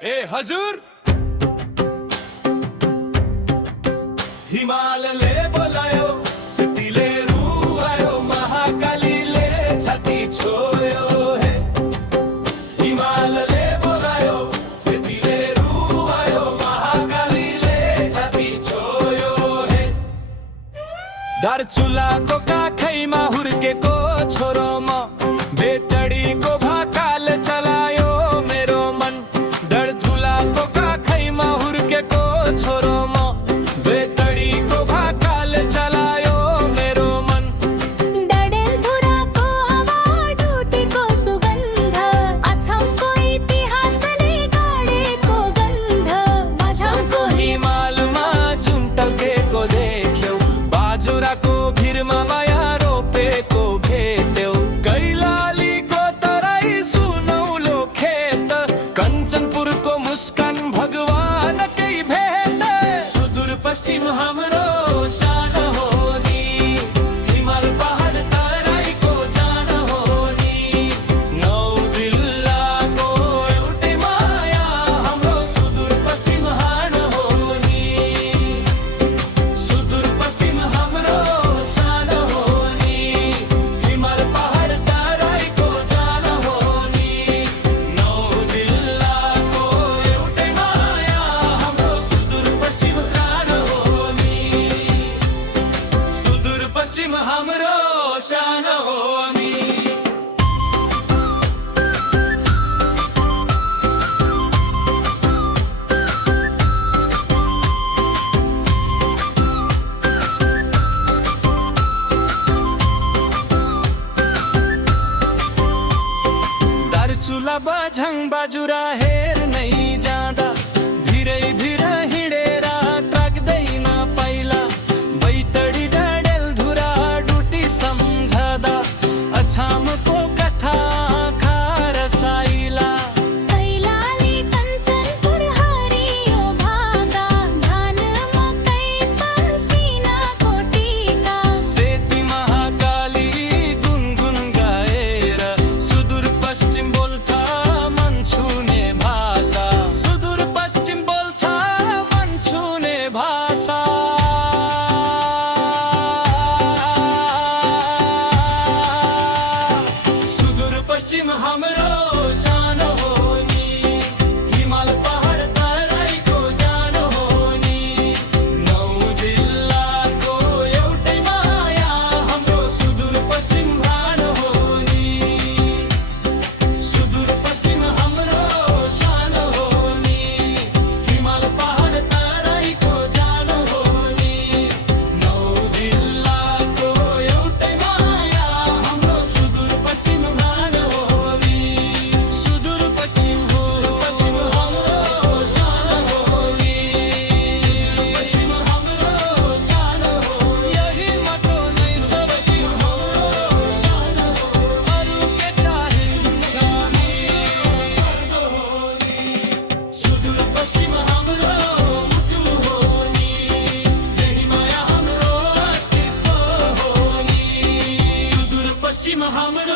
ए हजुर हिमालले बोलायो सिद्धिले रुवायो महाकालीले छाती छोयो हे हिमालले बोलायो सिद्धिले रुवायो महाकालीले छाती छोयो हे दार्चुलाको काखैमा हुर्केको छोरो म बेतडीको भाकाल चलायो मेरो मन डरझुलाको काखैमा हुर्केको छोरो म बेतडीको भाकाल चलायो मेरो मन डडेलधुराको हावा डुटीको सुगन्ध अछामको इतिहासले गाडेको गन्ध माझको हिमालमा जुन टल्केको देख्यौ बाजुराको भिरमा माया रोपेको भेट्यौ कैलालीको तराई सुनौलो खेत कञ्चनपुरको मुस्कान भगवानकै भेट सुदूर पश्चिम हाम्रो शान हो नि हिमाल पहाड तराईको जान हो नि नौ जिल्लाको एउटै माया हाम्रो सुदूर पश्चिम हाड हो नि सुदूर पश्चिम हाम्रो शान हो नि हिमाल पहाड तराईको जान हो नि नौ जिल्लाको एउटै माया हाम्रो सुदूर पश्चिम प्राण हो नि सुदूर पश्चिम हाम्रो शान हो नि दार्चुला बाझाङ बाजुरा हेर्नै जाँदा भिरै भिर हिँडेर ताक्दैन पहिला बैतडी डडेलधुरा डुटी सम्झदा अछामको कथा खारसाइला कैलाली कञ्चनपुर हरियो भागा धान मकै पसिनाको टीका सेती महाकाली गुनगुन गाएर सुदूर पश्चिम बोल्छ मन छुने भाषा सुदूर पश्चिम बोल्छ मन छुने भाषा सुदूर पश्चिम हाम्रो शान हो नि हिमाल पहाड तराईको जान हो नि नौ जिल्लाको एउटै माया हाम्रो सुदूर पश्चिम भान हो नि सुदूर पश्चिम हाम्रो शान हो नि हिमाल पहाड तराईको जान हो नि नौ जिल्लाको एउटै माया हाम्रो सुदूर पश्चिम भान हो नि सुदूर पश्चिम हाम्रो शान हो नि पश्चिम हाम्रो शान हो यही माटो नै सबैसिम हाम्रो शान हो अरू के चाहिन्छ नि स्वर्ग हो नि सुदूर पश्चिम हाम्रो मुटु हो नि यही माया हाम्रो अस्तित्व हो नि सुदूर पश्चिम हाम्रो